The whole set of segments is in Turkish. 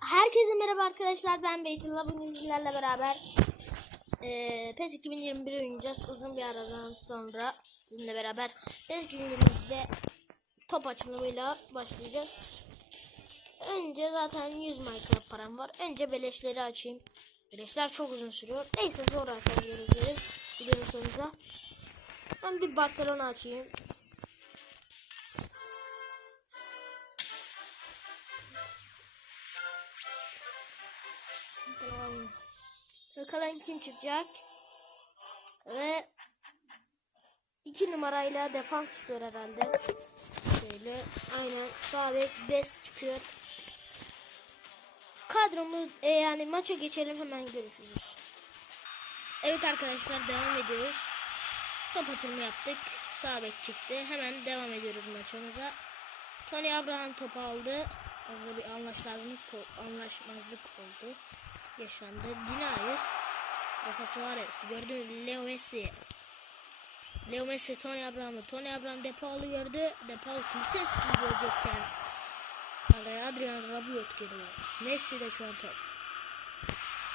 Herkese merhaba arkadaşlar. Ben Beytullah. Bugün sizlerle beraber eee PES 2021 oynayacağız. Uzun bir aradan sonra sizinle beraber PES 2021'de top açılımıyla başlayacağız. Önce zaten 100 Minecraft param var. Önce beleşleri açayım. Beleşler çok uzun sürüyor. Neyse sonra açabiliriz. Gidelim sonumuza. Ben bir Barcelona açayım. Bakalım kim çıkacak. Ve iki numarayla defans çıkıyor herhalde. Şöyle aynen sağ bek des çıkıyor. Kadromu e, yani maça geçelim hemen görüşürüz. Evet arkadaşlar devam ediyoruz. Top açılımı yaptık. Sağ bek çıktı. Hemen devam ediyoruz maçımıza. Tony Abraham topu aldı. Orada bir anlaşmazlık, anlaşmazlık oldu. Yaşandı. Yine hayır. Rafa Suarez gördü Leo Messi. Leo Messi Tony Abraham'ı. Tony Abraham De Paul'u gördü. De Paul Kulusevski'yi görecekken. Araya Adrian Rabiot geliyor. Messi de şu an top.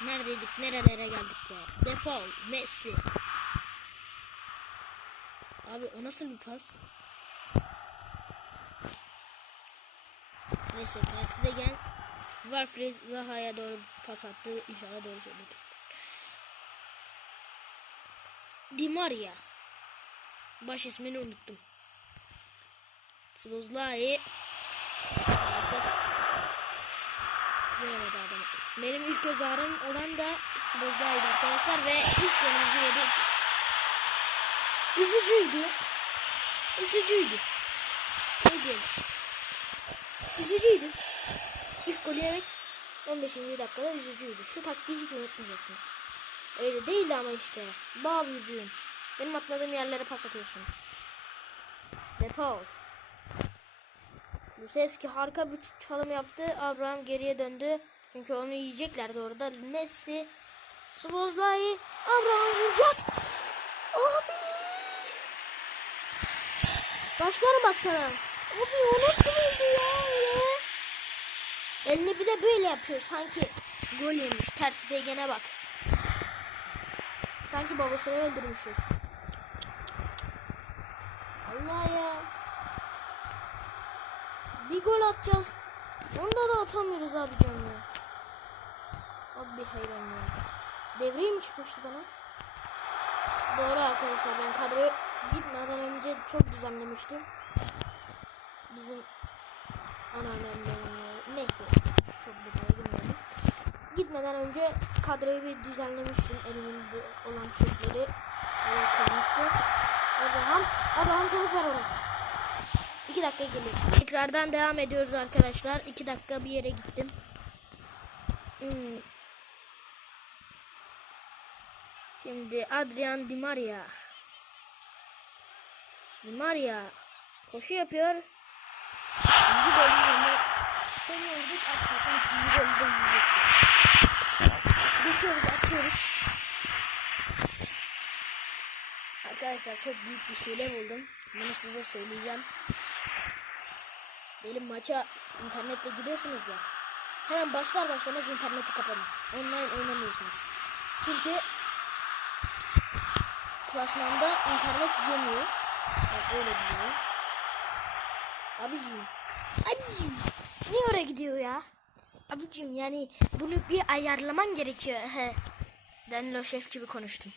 Neredeydik nerelere geldik be. De Paul, Messi. Abi o nasıl bir pas? Neyse Messi de gel. Warfrey Zaha'ya doğru pas attı. İnşallah doğru söyledi. Di Maria. Baş ismini unuttum. Sibozlai. Göremedi adamı. Benim ilk göz ağrım olan da Sibozlai'ydi arkadaşlar ve ilk golümüzü yedik. Üzücüydü. Üzücüydü. Ne diyeceğim? Üzücüydü. Golü yemek 15. dakikada üzücüydü. Şu taktiği hiç unutmayacaksınız. Öyle değildi ama işte. Bağ büyücüğüm. Benim atladığım yerlere pas atıyorsun. Depol. Lusevski harika bir çalım yaptı. Abraham geriye döndü. Çünkü onu yiyeceklerdi orada. Messi. Szoboszlai. Abraham vuracak. Abi. Başlara baksana. Abi o nasıl ya öyle? Elini bir de böyle yapıyor sanki gol yemiş. Ters degene bak. Sanki babasını öldürmüşüz. Allah ya. Bir gol atacağız. Onda da atamıyoruz abicim ya. Abi hayran ya. Devreye mi çıkmıştı bana? Doğru arkadaşlar ben kadroya gitmeden önce çok düzenlemiştim. Bizim anneannemlerin neyse çok detaya girmeyelim. Gitmeden önce kadroyu bir düzenlemiştim elimde olan çöpleri koymuştum. Abraham, Abraham çabuk ver oraya. İki dakika geliyor. Tekrardan devam ediyoruz arkadaşlar. İki dakika bir yere gittim. Hmm. Şimdi Adrian Di Maria. Di Maria koşu yapıyor. İkinci. Yiyecektik. Geçiyoruz, atıyoruz. Arkadaşlar çok büyük bir şeyle buldum. Bunu size söyleyeceğim. Benim maça internette gidiyorsunuz ya. Hemen başlar başlamaz interneti kapatın. Online oynamıyorsunuz. Çünkü klasmanda internet yemiyor. Yani öyle diyor. Abicim. Abicim. Niye oraya gidiyor ya? Abicim yani bunu bir ayarlaman gerekiyor. He. Danilo Şef gibi konuştum.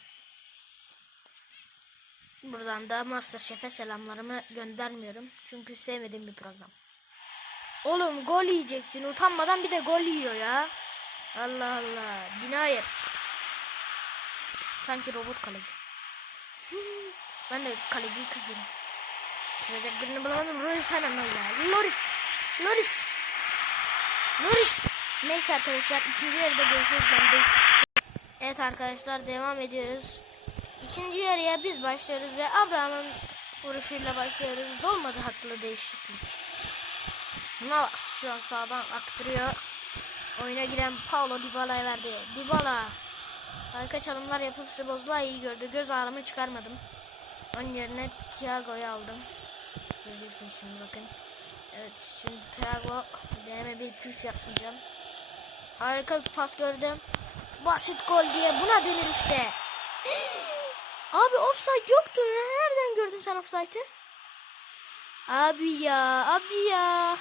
Buradan da Masterchef'e selamlarımı göndermiyorum. Çünkü sevmediğim bir program. Oğlum gol yiyeceksin. Utanmadan bir de gol yiyor ya. Allah Allah. Dinayer. Sanki robot kaleci. ben de kaleciyi kızıyorum. Kızacak birini bulamadım. Loris hemen öyle. Loris. Loris. Loris. Neyse arkadaşlar ikinci yarıda görüşürüz. Ben de... Evet arkadaşlar devam ediyoruz. İkinci yarıya biz başlıyoruz ve Abraham'ın vuruşuyla başlıyoruz. Dolmadı haklı değişiklik. Navas şu an sağdan aktırıyor. Oyuna giren Paulo Dybala'ya verdi. Dybala. Harika çalımlar yapıp Sibozla iyi gördü. Göz ağrımı çıkarmadım. Onun yerine Thiago'yu aldım. Göreceksiniz şimdi bakın. Evet şimdi Thiago deneme bir push yapmayacağım. Harika bir pas gördüm. Basit gol diye buna denir işte. Abi offside yoktu. Nereden gördün sen offside'ı? Abi ya, abi ya.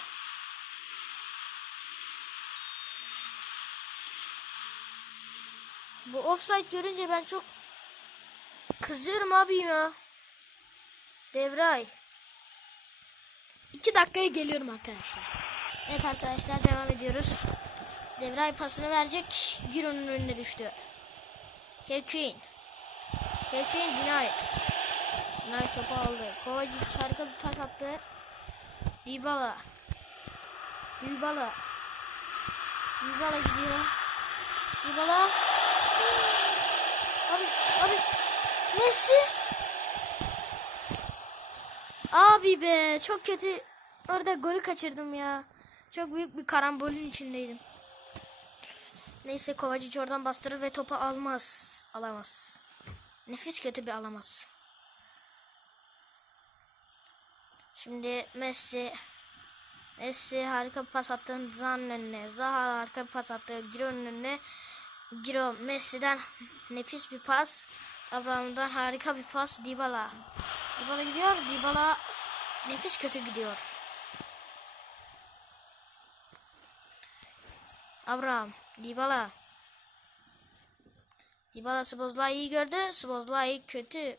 Bu offside görünce ben çok kızıyorum abi ya. Devray. İki dakikaya geliyorum arkadaşlar. Evet arkadaşlar devam ediyoruz. Devray pasını verecek. Giro'nun önüne düştü. Herkün. Herkün Dinay. Dinay topu aldı. Kovacic harika bir pas attı. Dybala. Dybala. Dybala gidiyor. Dybala. Abi, abi. Messi. Abi be çok kötü. Orada golü kaçırdım ya. Çok büyük bir karambolün içindeydim. Neyse Kovacic oradan bastırır ve topu almaz. Alamaz. Nefis kötü bir alamaz. Şimdi Messi Messi harika bir pas attı Zaha'nın önüne. Zaha harika bir pas attı Giro'nun önüne. Giro Messi'den nefis bir pas. Abraham'dan harika bir pas. Dybala. Dybala gidiyor. Dybala nefis kötü gidiyor. Abraham. Dybala. Dybala Szoboszlai'yi gördü. Szoboszlai kötü.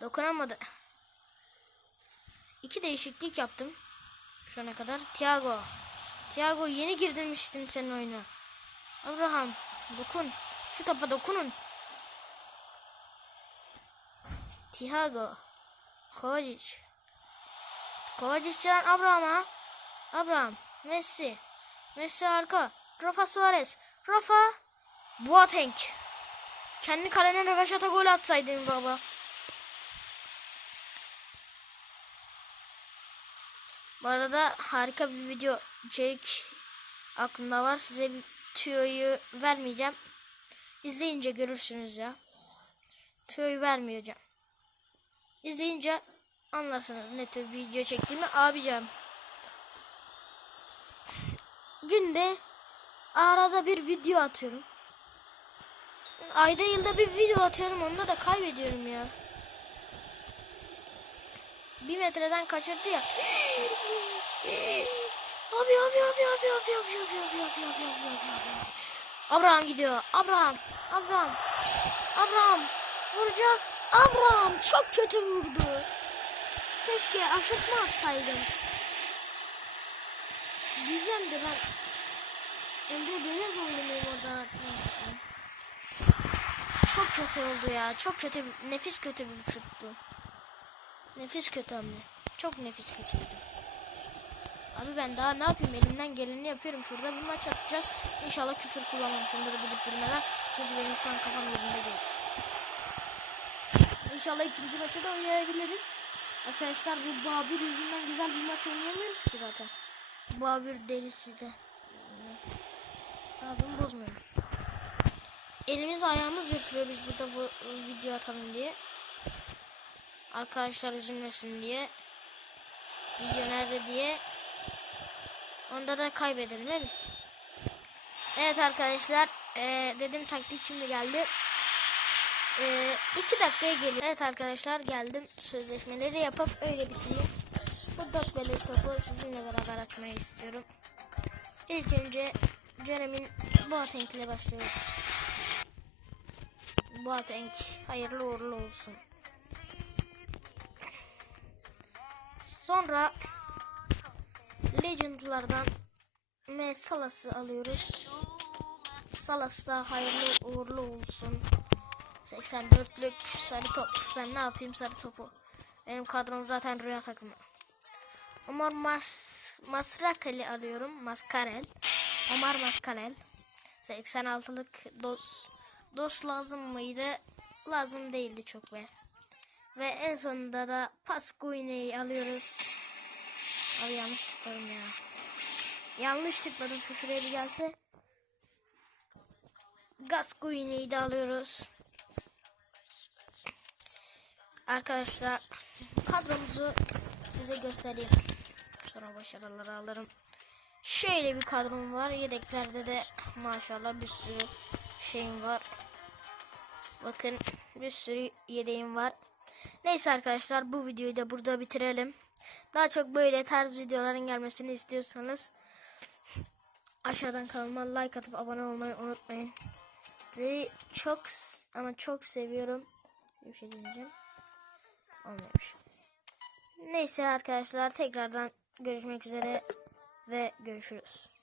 Dokunamadı. İki değişiklik yaptım. Şu ana kadar. Thiago. Thiago yeni girdirmiştin senin oyuna. Abraham. Dokun. Şu topa dokunun. Thiago. Kovacic. Kovacic'den Abraham'a. Abraham. Messi. Messi arka. Rafa Suarez. Rafa. Boateng. Kendi kalene röveşata gol atsaydın baba. Bu arada harika bir video içerik aklımda var. Size bir tüyoyu vermeyeceğim. İzleyince görürsünüz ya. Tüyoyu vermeyeceğim. İzleyince anlarsınız ne tür video çektiğimi abicim. Günde arada bir video atıyorum. Ayda yılda bir video atıyorum onda da kaybediyorum ya. Bir metreden kaçırdı ya. Abi abi abi abi abi abi abi abi abi abi abi abi abi. Abraham gidiyor. Abraham. Abraham. Abraham. Vuracak. Abraham çok kötü vurdu. Keşke aşırtma atsaydım. Diyeceğim de ben Emre Belöz oynayayım oradan atmak. Çok kötü oldu ya. Çok kötü, nefis kötü bir şuttu. Nefis kötü hamle. Çok nefis kötüydü. Abi ben daha ne yapayım elimden geleni yapıyorum. Şurada bir maç atacağız. İnşallah küfür kullanmamışımdır gidip durmadan. Çünkü benim şu an kafam yerinde değil. İnşallah ikinci maçı da oynayabiliriz. Arkadaşlar bu Babür yüzünden güzel bir maç oynayamıyoruz ki zaten. Babür delisi de. Ağzımı bozmuyorum. Elimiz ayağımız yırtılıyor biz burada bu video atalım diye. Arkadaşlar üzülmesin diye. Video nerede diye. Onda da kaybedelim değil mi? Evet arkadaşlar. eee dedim taktik şimdi geldi. Eee iki dakikaya geliyor. Evet arkadaşlar geldim. Sözleşmeleri yapıp öyle bitireyim. Bu dört beleş topu sizinle beraber açmayı istiyorum. İlk önce Jeremy'in Boateng ile başlıyoruz. Boateng hayırlı uğurlu olsun. Sonra Legend'lardan M Salas'ı alıyoruz. Salas da hayırlı uğurlu olsun. 84'lük sarı top. Ben ne yapayım sarı topu. Benim kadrom zaten rüya takımı. Omar Mas Masrakel'i alıyorum. Maskarel. Omar Maskarel. 86'lık dos. Dos lazım mıydı? Lazım değildi çok be. Ve en sonunda da Pascuine'yi alıyoruz. Abi yanlış tıkladım ya. Yanlış tıkladım şu sıraya bir gelse. Gascoigne'yi de alıyoruz. Arkadaşlar kadromuzu size göstereyim. Sonra başarıları alırım. Şöyle bir kadrom var. Yedeklerde de maşallah bir sürü şeyim var. Bakın bir sürü yedeğim var. Neyse arkadaşlar bu videoyu da burada bitirelim. Daha çok böyle tarz videoların gelmesini istiyorsanız aşağıdan kanalıma like atıp abone olmayı unutmayın. Ve çok ama çok seviyorum. Bir şey diyeceğim. Olmamış. Neyse arkadaşlar tekrardan görüşmek üzere ve görüşürüz.